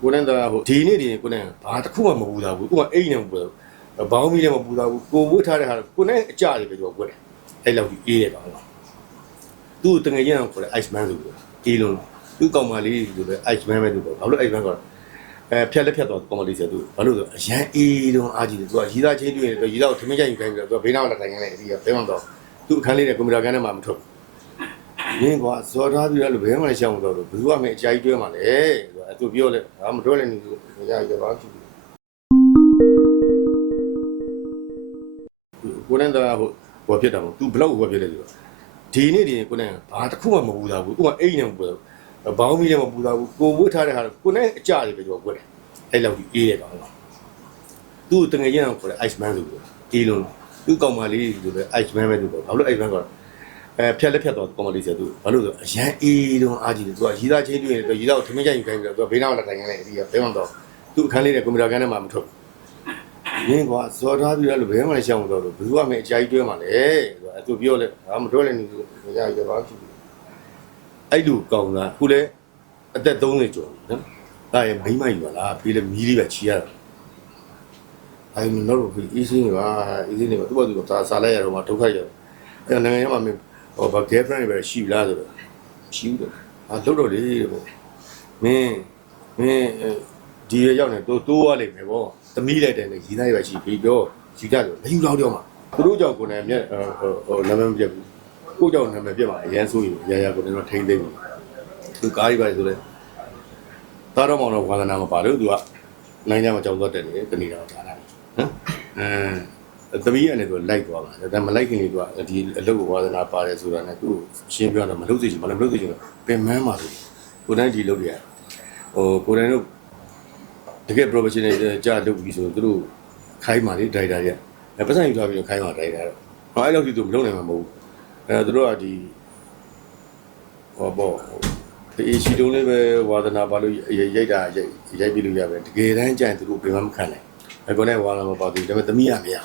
ကိုနဲ့သားဟိုဒီနေ့ဒီနေ့ကိုနဲ့ဘာတစ်ခုမှမပူတာဘူးကိုကအိမ်နဲ့မပူတာဘူးဘောင်းမီလည်းမပူတာဘူးကိုဝတ်ထားတဲ့ဟာကိုနဲ့အကြတွေပဲကျွန်တော်ဝတ်တယ်အဲ့လောက်ကြီးအေးတယ်ကောင်လားသူ့တငယ်ချင်းအောင်ခေါ်တယ် ice man လို့ပြောအေးလုံးသူ့ကောင်မလေးလို့ပဲ ice man ပဲလို့ပြောဘာလို့ ice man ခေါ်အဲဖြတ်လက်ဖြတ်တော့ကောင်မလေးဆိုသူဘာလို့ဆိုအရန်အေးတုံးအားကြီးတယ်သူကရီသားချင်းတွေ့ရင်တော့ရီသားကိုထမင်းကြိုင်ယူခိုင်းပြီးတော့သူကဘေးနားလာတိုင်ခိုင်းလိုက်ဒီကဘဲမှတော့သူ့အခန်းလေးနဲ့ကွန်ပျူတာကန်းထဲမှာမထွက်ဘူးရင်းကွာဇော်ထားပြီးတော့ဘယ်မှလည်းရှောင်းမတော့ဘူးဘယ်သူကမင်းအကြိုက်တွဲမှာလဲဆိုတာ သူပြောလဲဟာမတွဲလဲနေဘူးရရပါကြည့်ကိုနဲ့တော့ဟိုဟိုဖြစ်တာမဟုတ် तू ဘလောက်ဟိုဖြစ်လဲဆိုတော့ဒီနေ့ဒီနေ့ကိုနဲ့ဘာတစ်ခုမှမပူတာဘူး तू ကအိမ်နဲ့မပူတာဘူးဘောင်းမီလည်းမပူတာဘူးကိုဝတ်ထားတဲ့ဟာကိုနဲ့အကြတွေပဲကျွန်တော်ဝတ်တယ်အဲ့လောက်ကြီးအေးတယ်ကောင်လားသူ့တငယ်ချင်းအောင်ခေါ်တယ် ice man လို့ပြောအေးလုံးသူ့ကောင်မလေးလို့ပဲ ice man ပဲလို့ပြောဘာလို့ ice man ခေါ်လဲ အဲဖြတ်လက်ဖြတ်တော့ကောင်မလေးဆိုသူဘာလို့ဆိုအရန်အေးတုံးအားကြီးတယ်သူကရီသားချင်းတွေ့ရင်တော့ရီသားကိုထမင်းကြိုင်ယူခိုင်းပြီးတော့သူကဘေးနားလာတိုင်ခိုင်းလိုက်ဒီကဘဲမှတော့သူ့အခန်းလေးနဲ့ကွန်ပျူတာကန်းထဲမှာမထွက်ဘူးရင်းကွာဇော်ထားပြီးတော့ဘယ်မှလည်းရှောင်းမတော့ဘူးဘယ်သူကမင်းအကြိုက်တွဲမှာလဲဆိုတာသူပြောလဲဟာမတွဲလဲနေဘူးရရပါကြည့်အဲ့လိုကောင်းတာခုလဲအသက်30ကျော်ပြီနော်ဒါရင်မိမ့်မိုက်ပါလားဖေးလဲမီးလေးပဲချီရတာအဲ့နော်တော့ဖေးအေးစင်းပါအေးစင်းနေပါသူ့ဘာသူကစားလိုက်ရတော့မှဒုက္ခရတယ်အဲ့နိုင်ငံရမှာမင်း ဟောဗာ girlfriend တွေပဲရှိပြီလားဆိုတော့ရှိဘူးတော့ဟာလှုပ်တော့လေပေါ့မင်းမင်းဒီရရောက်နေတိုးတိုးရလိမ့်မယ်ပေါ့သမီးလိုက်တယ်လေရီးသားရရှိပြီးပြောယူကြတယ်မယူတော့တော့မှာသူတို့ကြောင့်ကိုယ်နဲ့မြက်ဟိုဟိုနာမည်မပြတ်ဘူးကိုကြောင့်နာမည်ပြတ်မှာအရန်ဆိုးရင်ရာရာကိုယ်နဲ့တော့ထိမ့်သိမ့်ဘူးသူကားကြီးပါဆိုလဲသားတော်မောင်တော်ဝါသနာမပါလို့သူကနိုင်ကြမှာကြောက်တော့တယ်လေတဏီတော်ကြားလာနော်အဲ သမီးကနေသူလိုက်သွားတာဒါမလိုက်ခင်လေးသူကဒီအလုပ်ကိုဝါသနာပါတယ်ဆိုတာနဲ့သူ့ရှင်းပြတော့မလုပ်သိချင်မလုပ်သိချင်တော့ပင်မန်းပါလို့ကိုယ်တိုင်ဒီလုပ်ရဟိုကိုယ်တိုင်တို့တကယ် professional ကြာလုပ်ပြီးဆိုတော့သူတို့ခိုင်းပါလေဒိုင်တာတွေကအဲပတ်စံယူထားပြီးတော့ခိုင်းပါဒိုင်တာတော့ဟောအဲ့လောက်ထိသူမလုပ်နိုင်မှာမဟုတ်ဘူးအဲသူတို့ကဒီဟောပေါ့အေးရှိတုံးလေးပဲဝါသနာပါလို့ရိုက်တာရိုက်ရိုက်ပြီးလို့ရပဲတကယ်တမ်းကျရင်သူတို့ပြန်မခံနိုင်အဲကောနဲ့ဝါသနာမပါသေးဒါပေမဲ့သမီးရမရ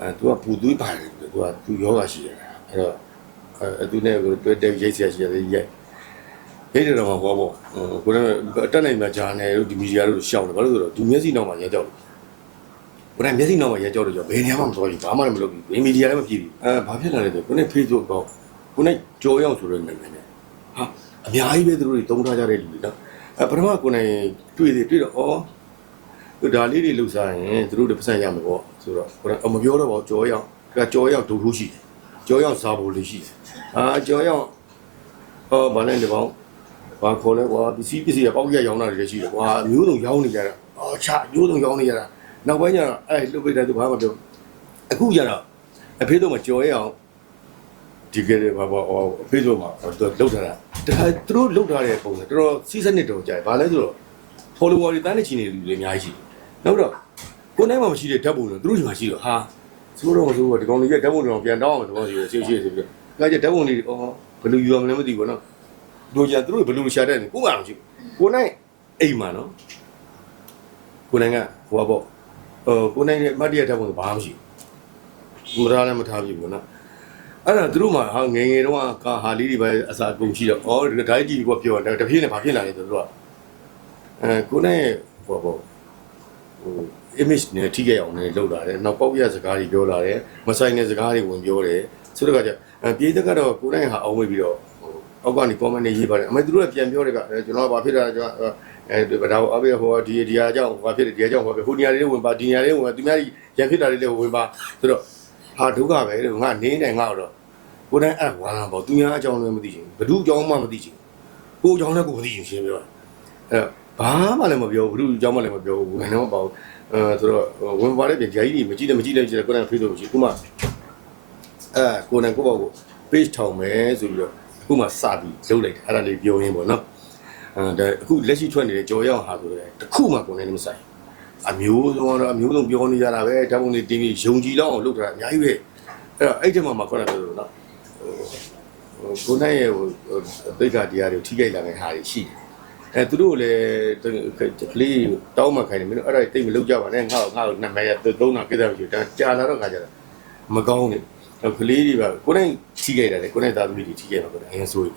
အဲသူကပူသွေးပါတယ်သူကသူယောဂရှိတယ်အဲ့တော့အဲသူနဲ့ကိုတွေ့တဲ့ရိုက်ဆရာရှိတယ်ရိုက်ဟိတ်တယ်တော့ဟောပေါ့ကိုယ်ကတက်နိုင်မှာဂျာနယ်တို့ဒီမီဒီယာတို့ရှောင်းတယ်ဘာလို့လဲဆိုတော့ဒီမျက်စိနောက်မှာရဲကြောက်တယ်ကိုယ်ကမျက်စိနောက်မှာရဲကြောက်တယ်ကြောဘယ်နေရာမှမသွားဘူးဘာမှလည်းမလုပ်ဘူးဘယ်မီဒီယာလည်းမကြည့်ဘူးအဲဘာဖြစ်လာလဲဆိုကိုယ်နဲ့ Facebook တော့ကိုယ်နဲ့ကြော်ရောက်ဆိုတဲ့နာမည်နဲ့ဟာအများကြီးပဲသူတို့တွေတုံးထားကြတဲ့လူတွေနော်အဲပထမကိုယ်နဲ့တွေ့တယ်တွေ့တော့ဩသူ ဒါလေးတွေလှူစားရင်သူတို့တွေပတ်စံရမှာပေါ့ဆိုတော့ကိုယ်ကမပြောတော့ပါကြော်ရောက်ကကြော်ရောက်ဒုထိုးရှိတယ်ကြော်ရောက်စားဖို့လေးရှိတယ်အာကြော်ရောက်ဟောဘာလဲဒီကောင်ဘာခေါ်လဲကွာပစ္စည်းပစ္စည်းကပေါက်ရရောင်းတာတွေလည်းရှိတယ်ကွာအမျိုးစုံရောင်းနေကြတာအော်ချအမျိုးစုံရောင်းနေကြတာနောက်ပိုင်းကျတော့အဲ့လှုပ်ပိတ်တယ်သူဘာမှမပြောအခုကျတော့အဖေတို့မကြော်ရအောင်ဒီကလေးဘာဘာဟောအဖေတို့မှာသူလှုပ်ထားတာဒါသူတို့လှုပ်ထားတဲ့ပုံစံတော်တော်စီးစနစ်တော်ကြာဘာလဲဆိုတော့ follower တွေတန်းနေချင်နေလူတွေအများကြီးရှိ နောက်တော့ကိုယ်နိုင်မှမရှိတဲ့ဓာတ်ပုံတွေသူတို့ဒီမှာရှိတော့ဟာဆိုတော့ဆိုတော့ဒီကောင်လေးကဓာတ်ပုံတွေတော့ပြန်တောင်းအောင်တော့ရှိရှိရှိဆိုပြီးတော့ငါကျဓာတ်ပုံတွေအော်ဘယ်လိုယူရမလဲမသိဘူးနော်တို့ကြသူတို့ဘယ်လိုရှာတဲ့ကိုမှမကြည့်ကိုနိုင်အိမ်မှာနော်ကိုနိုင်ကဟိုပေါ့ဟိုကိုနိုင်ရဲ့မတ်တရတဲ့ဘုံဘာမှမရှိဘူးမထားလည်းမထားပြီဘူးနော်အဲ့ဒါသူတို့မှဟာငယ်ငယ်တုန်းကကာဟာလေးတွေပဲအစာကုန်ရှိတော့ဩဒီတိုင်းကြီးကပြောတယ်တဖြည်းနဲ့ဘာဖြစ်လာလဲဆိုတော့အဲကိုနိုင်ဟိုပေါ့ ဟို image နဲ့ထိခဲ့အောင်လည်းလုပ်လာတယ်နောက်ပေါက်ရစကားတွေပြောလာတယ်မဆိုင်တဲ့စကားတွေဝင်ပြောတယ်ဆိုတော့ကကြပြေးတဲ့ကတော့ကိုနိုင်ဟာအောင်ဝေးပြီးတော့အောက်ကနေ comment တွေရေးပါတယ်အမေသူတို့ကပြန်ပြောတယ်ကအဲကျွန်တော်ကဘာဖြစ်တာလဲကျွန်တော်အဲဗဒါအဘေဟိုဒီဒီဟာကြောင့်ဘာဖြစ်တယ်ဒီဟာကြောင့်ဘာဖြစ်ဟိုနေရာလေးဝင်ပါဒီနေရာလေးဝင်ပါသူများရန်ဖြစ်တာလေးလည်းဝင်ပါဆိုတော့ဟာဒုက္ခပဲလို့ငါနေနေငါတော့ကိုယ်တိုင်အဲ့ဝါလာပေါ့သူများအကြောင်းလည်းမသိချင်ဘဒုအကြောင်းမှမသိချင်ကိုအကြောင်းလည်းကိုမသိချင်ရှင်းပြောအဲ ဘာမှလည်းမပြောဘဒုအကြောင်းမှလည်းမပြောဘူးဘယ်တော့မှပေါ့အဲဆိုတော့ဝင်ပါတဲ့ပြင်ဂျာကြီးတွေမကြည့်လည်းမကြည့်လည်းကြည့်တယ်ကိုယ်တိုင် Facebook မရှိခုမှအဲကိုယ်တိုင်ကိုယ့်ဘောက်ကို page ထောင်မယ်ဆိုပြီးတော့အခုမှစပြီးလုပ်လိုက်တယ်အဲ့ဒါလေးပြောရင်းပေါ့နော်အဲဒါအခုလက်ရှိထွက်နေတဲ့ကြော်ရောက်ဟာဆိုတဲ့တခုမှကိုယ်နဲ့မဆိုင်အမျိုးစုံတော့အမျိုးစုံပြောနေကြတာပဲဓာတ်ပုံတွေတင်းပြီးယုံကြည်လောက်အောင်လုပ်တာအများကြီးပဲအဲ့တော့အဲ့ဒီမှာမှခေါ်တယ်လို့နော်ဟိုကိုယ်နဲ့ရဲ့ဟိုသိက္ခာတရားတွေထိခိုက်လာတဲ့ဟာတွေရှိတယ် အဲသူတို့လည်းကလေးတောင်းမှခိုင်းတယ်မင်းတို့အဲ့ဒါတိတ်မလုပ်ကြပါနဲ့ငါ့ကိုငါ့ကိုနာမည်သုံးတာကိစ္စမရှိဘူးဒါကြာလာတော့ခါကြတာမကောင်းဘူးကလေးတွေကကိုယ်နဲ့ထိခိုက်တယ်ကိုယ်နဲ့သားသမီးတွေထိခိုက်မှာကိုယ်နဲ့အရင်ဆိုးတယ်